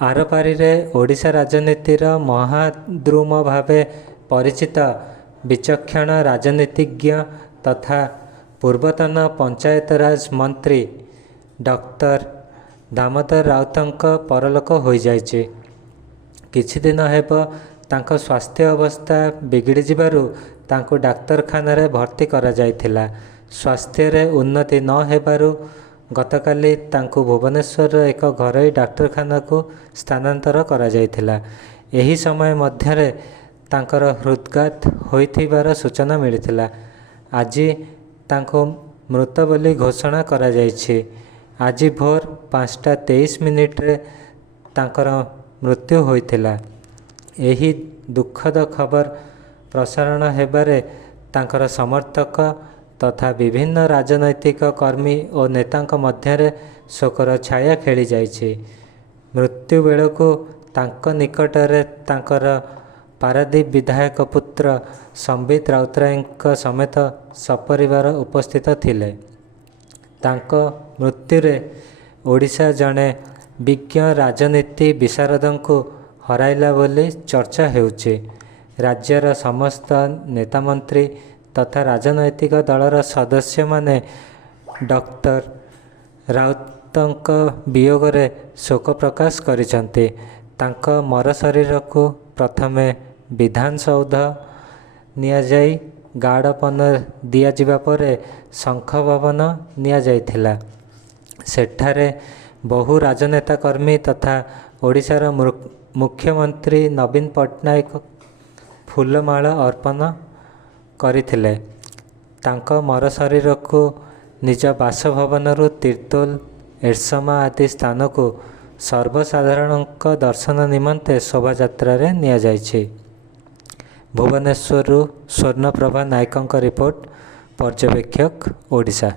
आरपारी ओडिशा राजनीतिर महाद्रुम भावे परिचित विचक्षण राजनीतिज्ञ तथा पूर्वतन पंचायतराज मंत्री डॉक्टर दामोदर राउतଙ୍କ परलोक हो जाइछि। किछि दिन हेब तांको स्वास्थ्य अवस्था बिगड़ी जिबारु तांको डाक्तरखाना रे भर्ती करा जायथिला। स्वास्थ्य रे उन्नति न हेबारु गतकाली तांको भुवनेश्वर एक घरोई डाक्तरखाना को स्थानांतर करा जायथिला। एही समय मध्यरे तांकर हृदघात होइथिबार सूचना मिलिथिला। आज तांको मृत बोली घोषणा करा जायछि। आज भोर 5:23 रे तांकर मृत्यु होइथिला। एही दुखद खबर प्रसारण हेबारे तांकर समर्थक तथा विभिन्न राजनैतिक कर्मी और नेतांक मध्यरे शोकर छाया खेली जाइछि। मृत्यु बेलको तांक निकटरे तांकर पारादीप विधायक पुत्र संबित राउतरायଙ୍କ समेत सपरिवार उपस्थित थिले। तांक मृत्यु रे ओडिशा जने विज्ञ राजनीति विशारदଙ୍କୁ हराइला बोली चर्चा हेउछि। राज्यर समस्त नेता मंत्री तथा राजनैतिक दलर सदस्य माने डॉक्टर राउतଙ୍କ वियोग रे शोक प्रकाश करिसंती। तांक मर शरीर को प्रथमे विधानसौध निया जाई गार्डपन दिया जिबा परे शंख भवन निया जाइथिला। सेठारे बहु राजनेता कर्मी तथा ओडिशार मुख्यमंत्री नवीन पट्टनायक फूलमाला अर्पण करथिले। तांक मर शरीर को निज बासभवन तीर्तोल एरसमा आदि स्थान को सर्वसाधारण दर्शन निमंते शोभायात्रा रे निया जाइछि। भुवनेश्वर स्वर्णप्रभा नायकଙ୍କ रिपोर्ट पर्यवेक्षक ओडिशा।